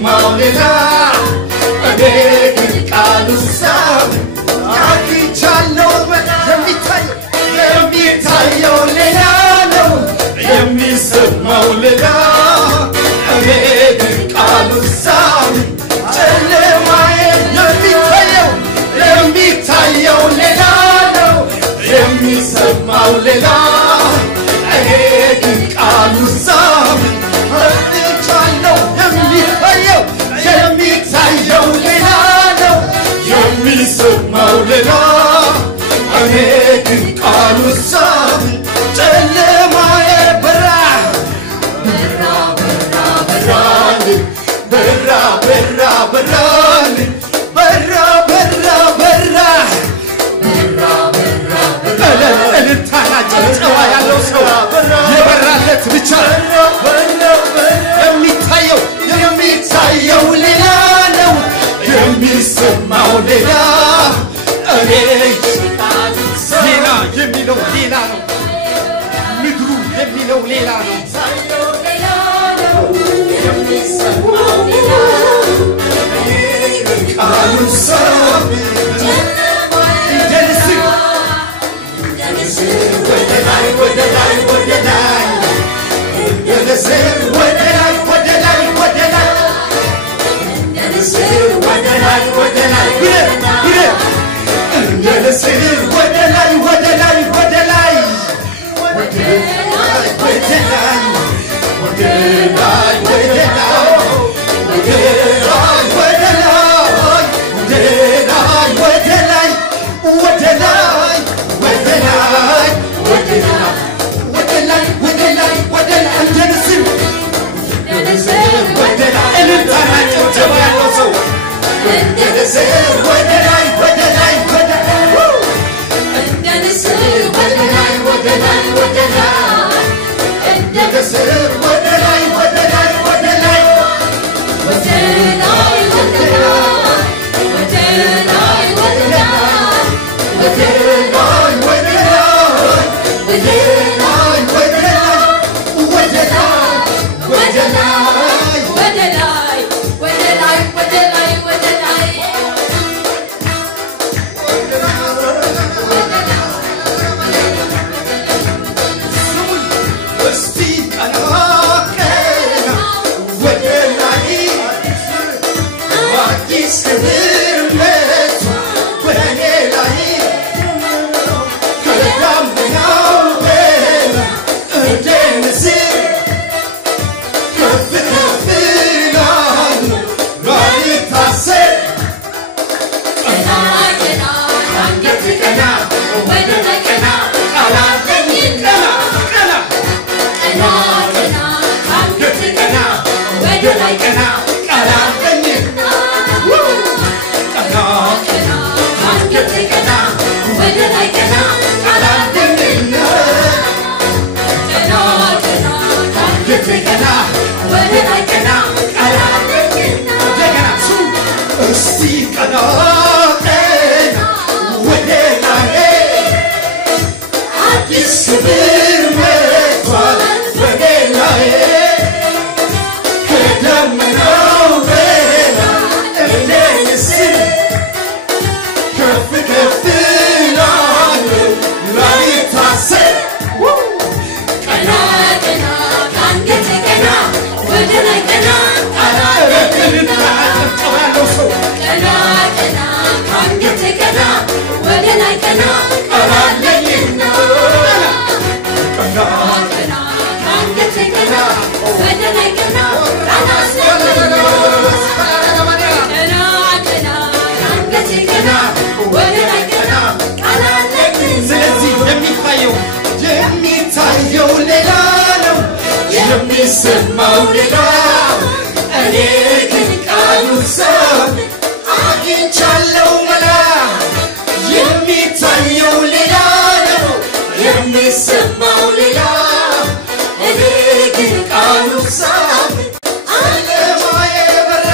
የሚሰማው ሌላ እኔ ግን ቃሉ ሳብ አግኝቻለሁ የሚታየው ሌላ ነው የሚሰማው ሌላ እኔ ግን ቃሉ ሳብ ጨለማዬ የሚታየው ሌላ ነው የሚሰማው ሌላ እኔ ግን ቃሉ ሳብ አግኝቻለሁ የሚታየው ሌላ ነው የሚሰማው ሌላ እኔ ግን ቃሉ ሳብ ጨለማዬ በራ እልልታና ጭብጨባ ያለው ሰው የበራለት ብቻ የሚታየው ሌላ ነው የሚሰማው ሌላ እኔ ሌላ የሚለው ሌላ ነው ምድሩ የሚለው ሌላ ነው የሚሰማው ሌላ ቃሉ ሳብ የሚሰማው ሌላ እኔ ግን ቃሉ ሳብ አግኝቻለሁ መላ የሚታየው ሌላ ነው የሚሰማው ሌላ እኔ ግን ቃሉ ሳብ ጨለማዬ በራ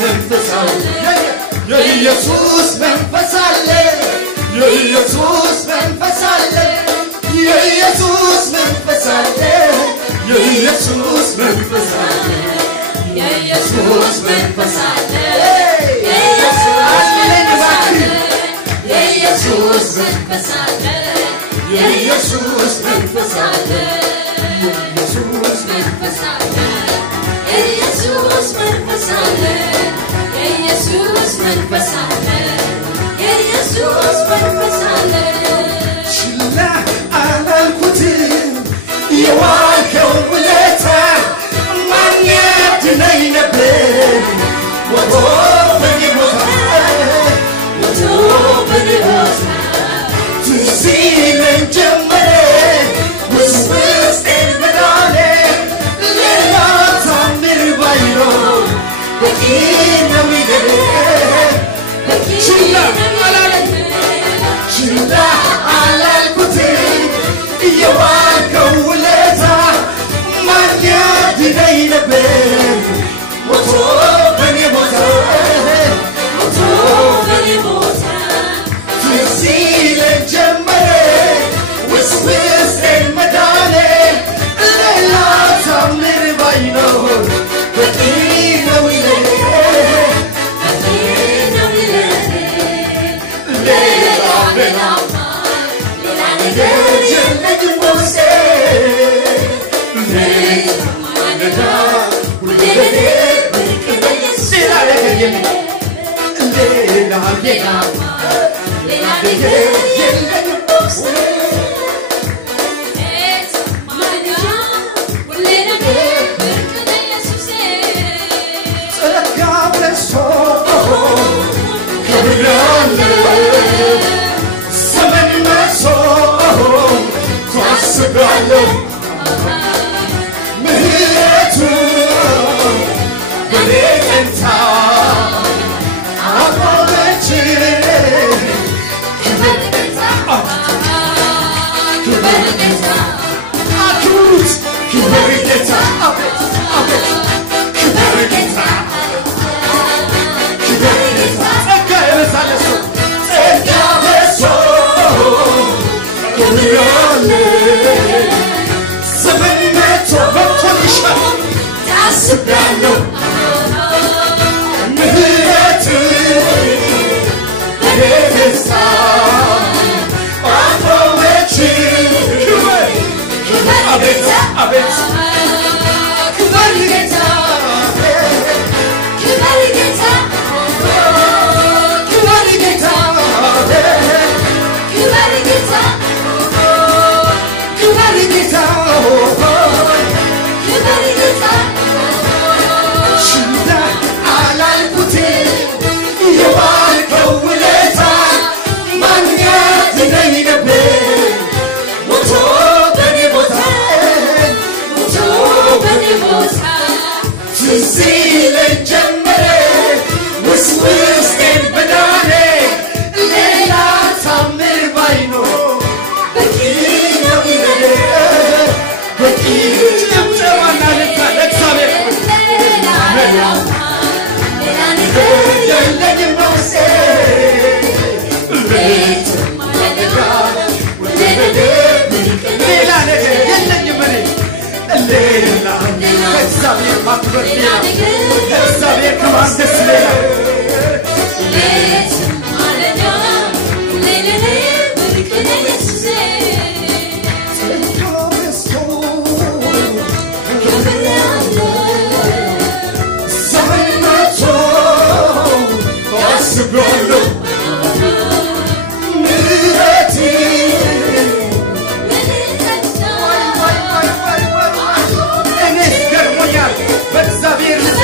መንፈስ አለ የኢየሱስ መንፈስ አለ የኢየሱስ መንፈስ አለ የኢየሱስ መንፈስ አለ የኢየሱስ መንፈስ አለ የኢየሱስ መንፈስ አለ የኢየሱስ መንፈስ አለ የኢየሱስ መንፈስ አለ የኢየሱስ መንፈስ አለ የኢየሱስ መንፈስ አለ የኢየሱስ መንፈስ አለ የኢየሱስ መንፈስ አለ ችላ አላልኩትም የዋልከው ውለታ ማን ያድነኝ ነበር ወቶ በኔ ቦታ ትዝ ይለኝ ጀመረ ውስጤን መዳኔ ሌላ ታምር ባይኖር በቂ ነው ይለኝ ችላ አላልኩትም የዋልከው ውለታ ማን ያድነኝ ነበር ሞቶ በኔ ቦታ ትዝ ይለኝ ጀመረ ውስጤን መዳኔ ሌላ ታምር ባይኖር በቂ ነው ይለኝ But Xavier is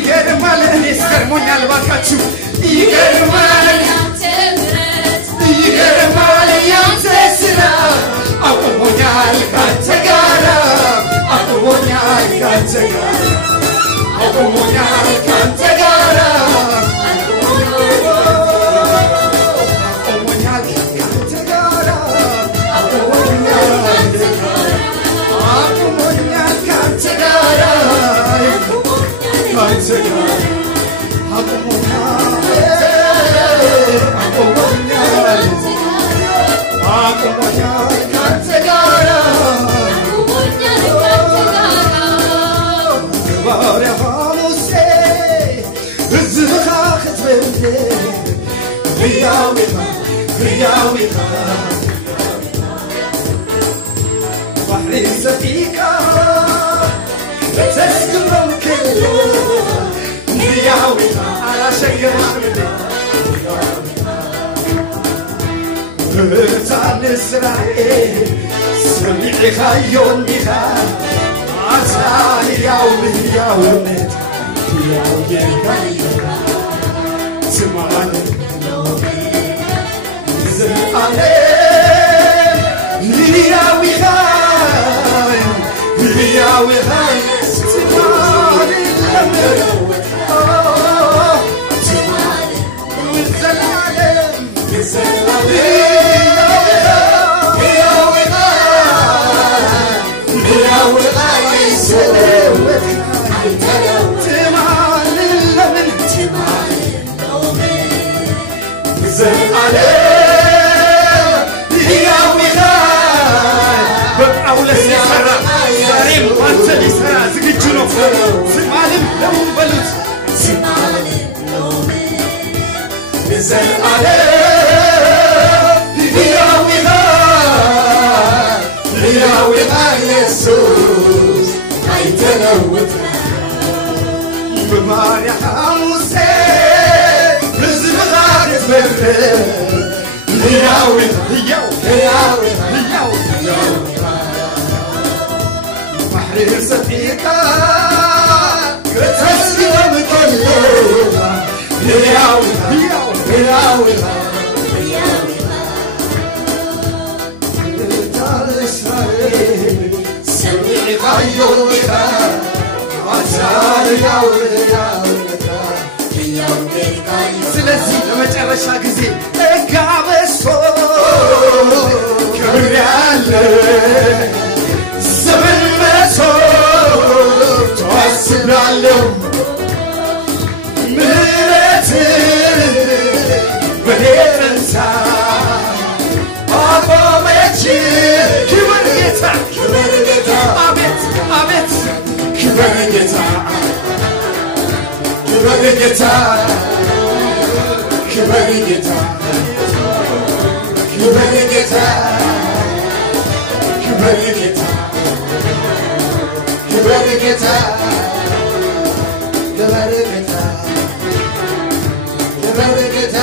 ይገርማል ባካችሁ ይገርማል ይገርማል ያንተ ስራ አቁሞኛል ካንተ ጋር አቁሞኛል ካንተ ጋር አቁሞኛል ካንተ ጋር አቁሞኛል ካንተ ጋር አቁሞኛል ካንተ ጋር ካንተ ጋር بحري سفيكا تسكبهم كله ياويها على شيء رتان إسرائيل سمعي خيون بها عسالي ياومي ياومي ياومي سمعني نزل عليم ياويها ياويها سمعني ስለዚህ ለመጨረሻ ጊዜ ተጋበሶ ክብርያለ ዘመን መቶ ተወስዳለሁ ምሕረት በኔፈንታ አቆመች ክብር ጌታ አቤት አቤት ክብር ጌታ ክብር ጌታ ክብር ጌታ ክብር ጌታ ክብር ጌታ ክብር ጌታ ክብር ጌታ ክብር ጌታ